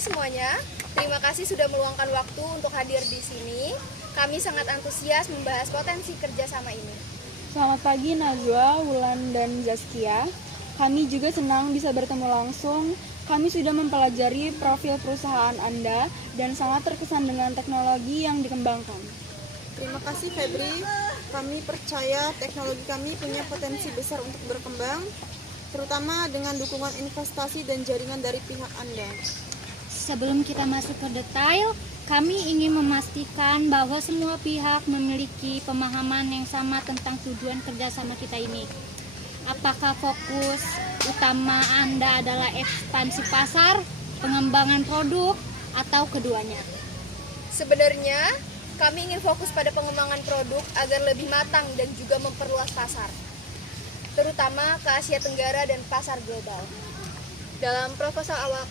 semuanya, terima kasih sudah meluangkan waktu untuk hadir di sini. Kami sangat antusias membahas potensi kerjasama ini. Selamat pagi Najwa, Wulan, dan Zaskia. Kami juga senang bisa bertemu langsung. Kami sudah mempelajari profil perusahaan Anda dan sangat terkesan dengan teknologi yang dikembangkan. Terima kasih Febri, kami percaya teknologi kami punya potensi besar untuk berkembang, terutama dengan dukungan investasi dan jaringan dari pihak Anda. Sebelum kita masuk ke detail, kami ingin memastikan bahwa semua pihak memiliki pemahaman yang sama tentang tujuan kerjasama kita ini. Apakah fokus utama Anda adalah ekspansi pasar, pengembangan produk, atau keduanya? Sebenarnya, kami ingin fokus pada pengembangan produk agar lebih matang dan juga memperluas pasar, terutama ke Asia Tenggara dan pasar global. Dalam proposal awal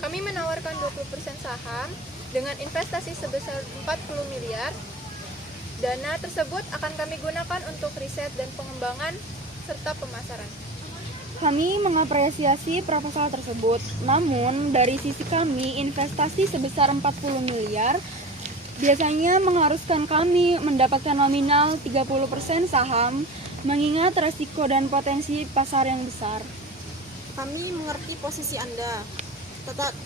kami menawarkan 20% saham dengan investasi sebesar 40 miliar. Dana tersebut akan kami gunakan untuk riset dan pengembangan serta pemasaran. Kami mengapresiasi proposal tersebut, namun dari sisi kami investasi sebesar 40 miliar biasanya mengharuskan kami mendapatkan nominal 30% saham mengingat resiko dan potensi pasar yang besar. Kami mengerti posisi Anda,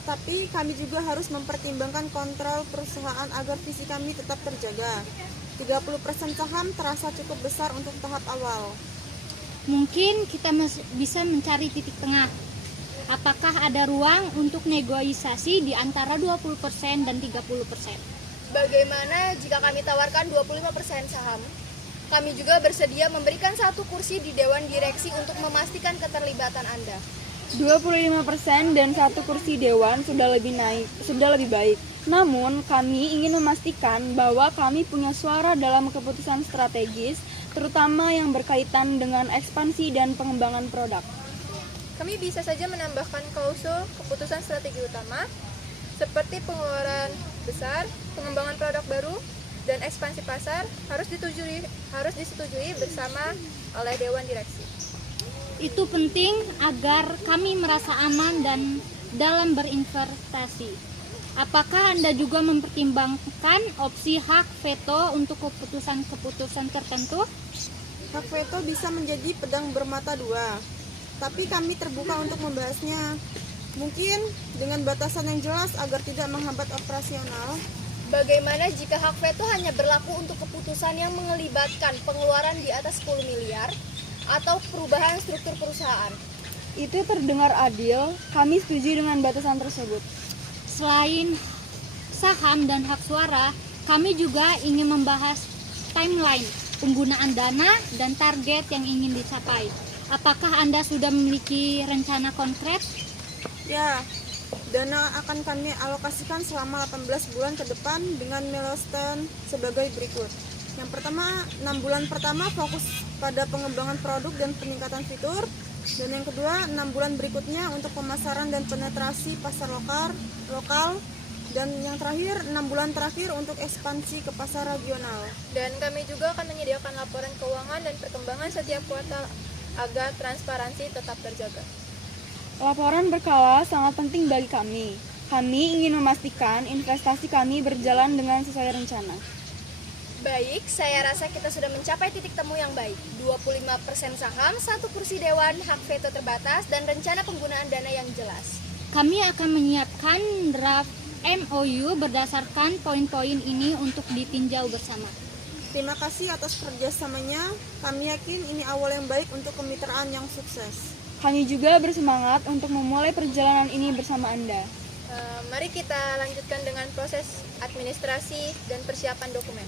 tapi kami juga harus mempertimbangkan kontrol perusahaan agar visi kami tetap terjaga. 30% saham terasa cukup besar untuk tahap awal. Mungkin kita bisa mencari titik tengah. Apakah ada ruang untuk negosiasi di antara 20% dan 30%? Bagaimana jika kami tawarkan 25% saham? Kami juga bersedia memberikan 1 kursi di Dewan Direksi untuk memastikan keterlibatan Anda. 25% dan 1 kursi dewan sudah lebih baik. Namun, kami ingin memastikan bahwa kami punya suara dalam keputusan strategis, terutama yang berkaitan dengan ekspansi dan pengembangan produk. Kami bisa saja menambahkan klausul keputusan strategi utama, seperti pengeluaran besar, pengembangan produk baru, dan ekspansi pasar harus disetujui bersama oleh Dewan Direksi. Itu penting agar kami merasa aman dan dalam berinvestasi. Apakah Anda juga mempertimbangkan opsi hak veto untuk keputusan-keputusan tertentu? Hak veto bisa menjadi pedang bermata dua, tapi kami terbuka untuk membahasnya. Mungkin dengan batasan yang jelas agar tidak menghambat operasional. Bagaimana jika hak veto hanya berlaku untuk keputusan yang melibatkan pengeluaran di atas 10 miliar atau perubahan struktur perusahaan? Itu terdengar adil, kami setuju dengan batasan tersebut. Selain saham dan hak suara, kami juga ingin membahas timeline, penggunaan dana, dan target yang ingin dicapai. Apakah Anda sudah memiliki rencana konkret? Ya, dana akan kami alokasikan selama 18 bulan ke depan dengan milestone sebagai berikut. Yang pertama, 6 bulan pertama fokus pada pengembangan produk dan peningkatan fitur. Dan yang kedua, 6 bulan berikutnya untuk pemasaran dan penetrasi pasar lokal. Dan yang terakhir, 6 bulan terakhir untuk ekspansi ke pasar regional. Dan kami juga akan menyediakan laporan keuangan dan perkembangan setiap kuartal agar transparansi tetap terjaga. Laporan berkala sangat penting bagi kami. Kami ingin memastikan investasi kami berjalan dengan sesuai rencana. Baik, saya rasa kita sudah mencapai titik temu yang baik. 25% saham, 1 kursi dewan, hak veto terbatas, dan rencana penggunaan dana yang jelas. Kami akan menyiapkan draft MOU berdasarkan poin-poin ini untuk ditinjau bersama. Terima kasih atas kerjasamanya. Kami yakin ini awal yang baik untuk kemitraan yang sukses. Kami juga bersemangat untuk memulai perjalanan ini bersama Anda. Mari kita lanjutkan dengan proses administrasi dan persiapan dokumen.